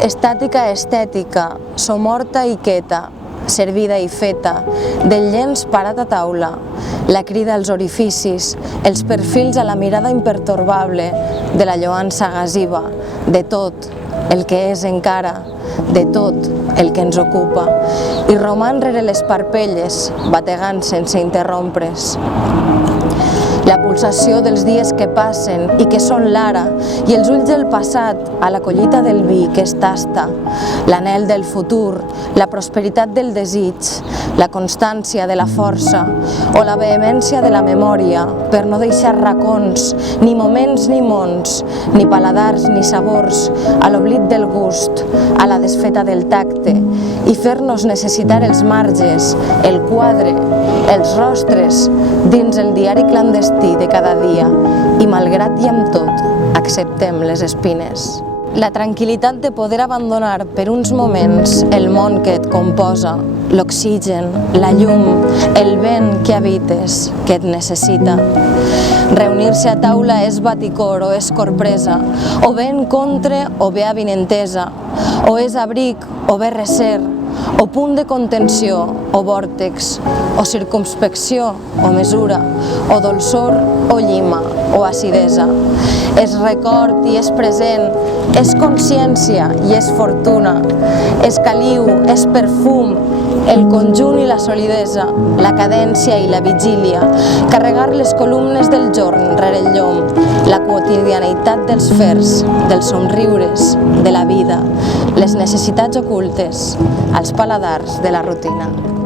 Estàtica estètica, somorta i quieta, servida i feta, del llenç parat a taula, la crida als orificis, els perfils a la mirada impertorbable de la lloança gasiva, de tot el que és encara, de tot el que ens ocupa, i roman rere les parpelles, bategant sense interrompre's. La pulsació dels dies que passen i que són l'ara, i els ulls del passat a la collita del vi que es tasta, l'anhel del futur, la prosperitat del desig, la constància de la força o la vehemència de la memòria per no deixar racons, ni moments ni mons, ni paladars ni sabors, a l'oblit del gust, a la desfeta del tacte, i fer-nos necessitar els marges, el quadre, els rostres, dins el diari clandestí de cada dia, i malgrat i amb tot, acceptem les espines. La tranquil·litat de poder abandonar per uns moments el món que et composa, l'oxigen, la llum, el vent que habites, que et necessita. Reunir-se a taula és baticor o és corpresa, o bé encontre o bé avinentesa, o és abric o bé recer, o punt de contenció o vòrtex, o circumspecció o mesura, o dolçor o llima o acidesa. És record i és present, és consciència i és fortuna, és caliu, és perfum, el conjunt i la solidesa, la cadència i la vigília, carregar les columnes del jorn rere el llom, la quotidianitat dels fers, dels somriures, de la vida, les necessitats ocultes, als paladars de la rutina.